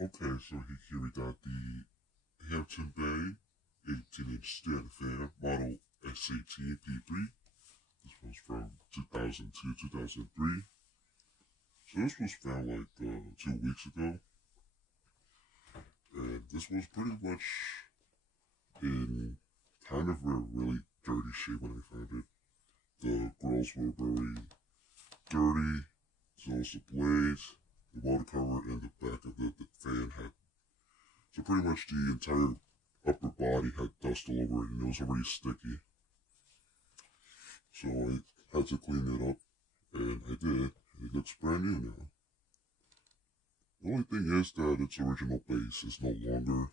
Okay, so here we got the Hampton Bay 18-inch stand fan model S18P3. This was from 2000 to 2003. So this was found like 2 weeks ago, and this was pretty much in kind of a really dirty shape when I found it. The grills were very dirty, so was the blades, the motor cover, and the back of the fan had. So pretty much the entire upper body had dust all over it, and it was already sticky. So I had to clean it up, and I did. It looks brand new now. The only thing is that its original base is no longer,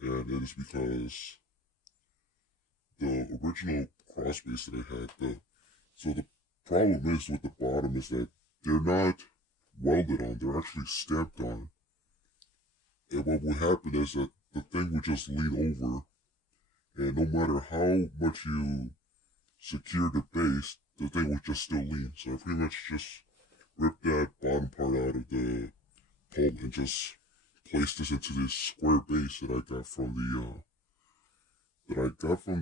and it is because the original cross base that I had, so the problem is with the bottom is that they're not welded on, they're actually stamped on. And what would happen is that the thing would just lean over, and no matter how much you secure the base, the thing would just still lean. So I pretty much just ripped that bottom part out of the pole and just placed this into this square base that I got from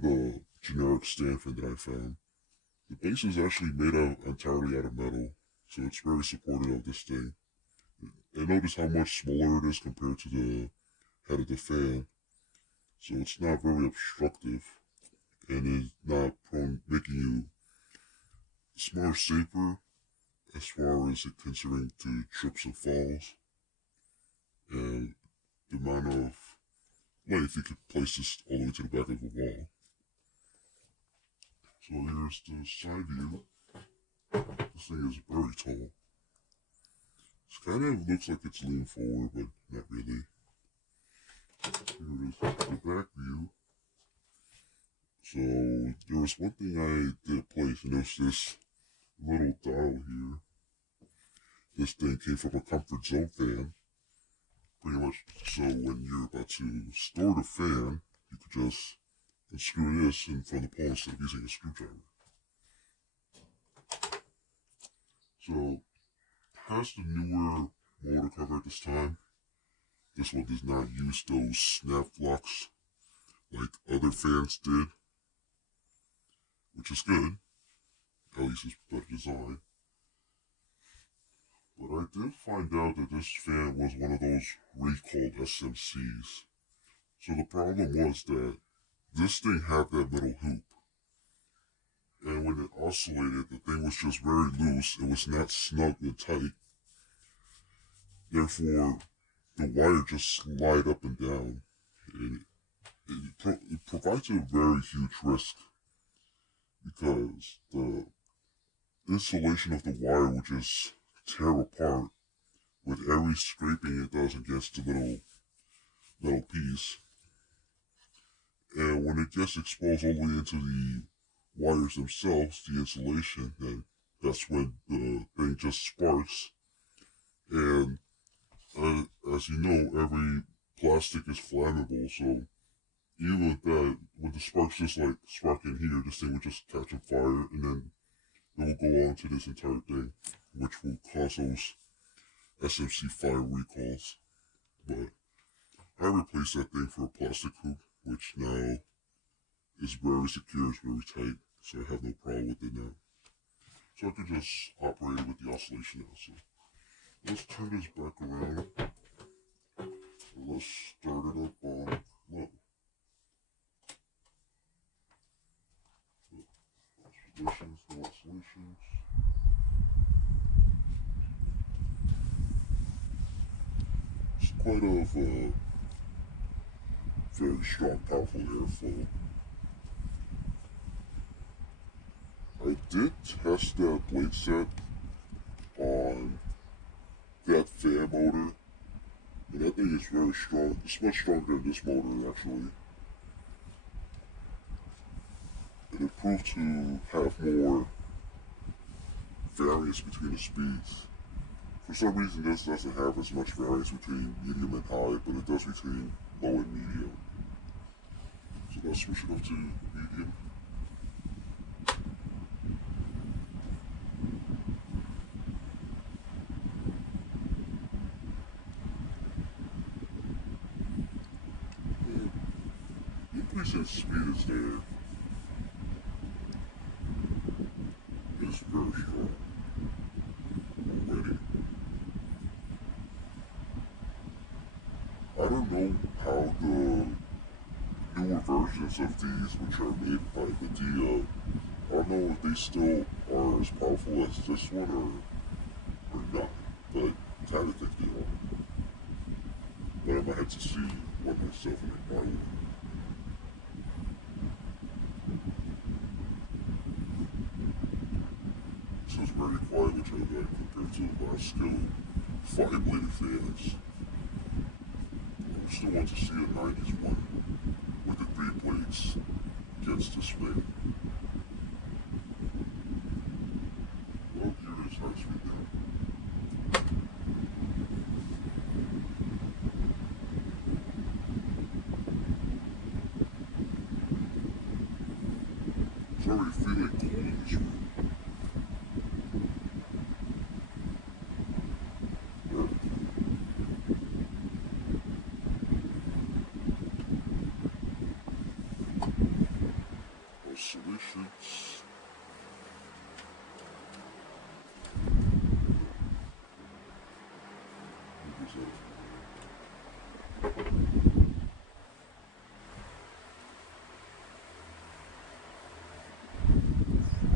the generic stand fan that I found. The base is actually made entirely out of metal, so it's very supportive of this thing. And notice how much smaller it is compared to the head of the fan, so it's not very obstructive, and is not prone making you smarter, safer as far as it considering to trips and falls, and the amount of length you could place this all the way to the back of the wall. So here's the side view. This thing is very tall. It kind of looks like it's leaning forward, but not really. Here is the back view. So there was one thing I did place, and there's this little dial here. This thing came from a comfort zone fan. Pretty much, so when you're about to store the fan, you could just unscrew this in from the pole instead of using a screwdriver. So, has the newer motor cover at this time. This one does not use those snap locks like other fans did, which is good. At least it's better design. But I did find out that this fan was one of those recalled SMCs. So the problem was that this thing had that metal hoop. And when it oscillated, the thing was just very loose. It was not snug and tight. Therefore, the wire just slide up and down. And it provides a very huge risk, because the insulation of the wire would just tear apart with every scraping it does against the little metal piece. And when it gets exposed all the way into the wires themselves, the insulation, then that's when the thing just sparks. And as you know, every plastic is flammable, so even with that, when the sparks just like spark in here, this thing will just catch on fire, and then it will go on to this entire thing, which will cause those SMC fire recalls. But I replaced that thing for a plastic hoop, which now is very secure, it's very tight, so I have no problem with it now. So I can just operate it with the oscillation now. So let's turn this back around. So let's start it up on low. Oscillations, no oscillations. It's quite a very strong, powerful airflow. I did test that blade set on that fan motor, and that thing is very strong. It's much stronger than this motor, actually. And it proved to have more variance between the speeds. For some reason, this doesn't have as much variance between medium and high, but it does between low and medium. So let's switch it up to medium. decent speed is there. It's very strong already. I don't know how the newer versions of these, which are made by the DL, I don't know if they still are as powerful as this one or not, but I kind of think they are. But I might have to see one myself and buy one. This is very quiet, which I like compared to the last skill 5-bladed fans. I still want to see a 90s one with the 3 blades against this way. Well, here it is, high speed now. It's already feeling cold in this room. Solutions.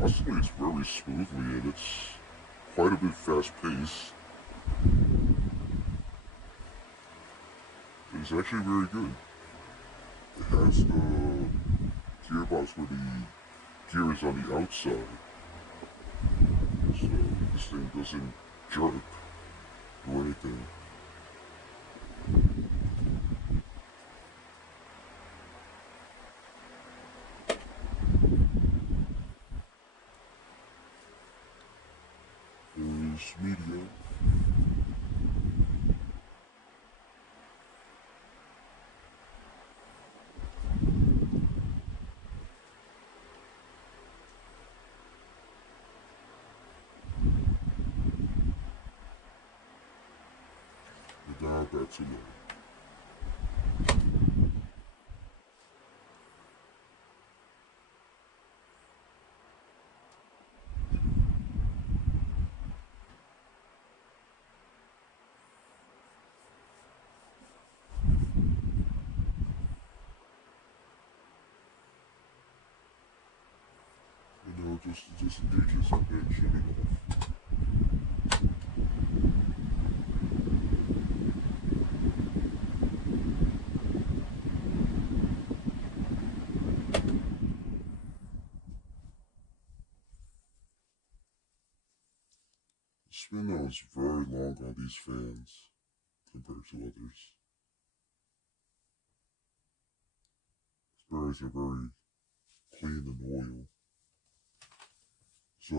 Honestly, it's very smoothly and it's quite a bit fast paced. It's actually very good. It has the gearbox where the gear is on the outside. So this thing doesn't jerk or anything. There's media. And now back to low. Just engages and then shutting off. The spin now is very long on these fans compared to others. Spurs are very clean and oil. So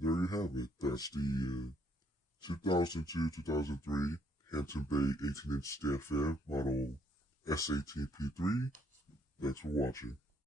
there you have it. That's the 2002-2003 Hampton Bay 18-inch stand fan model S18P3. Thanks for watching.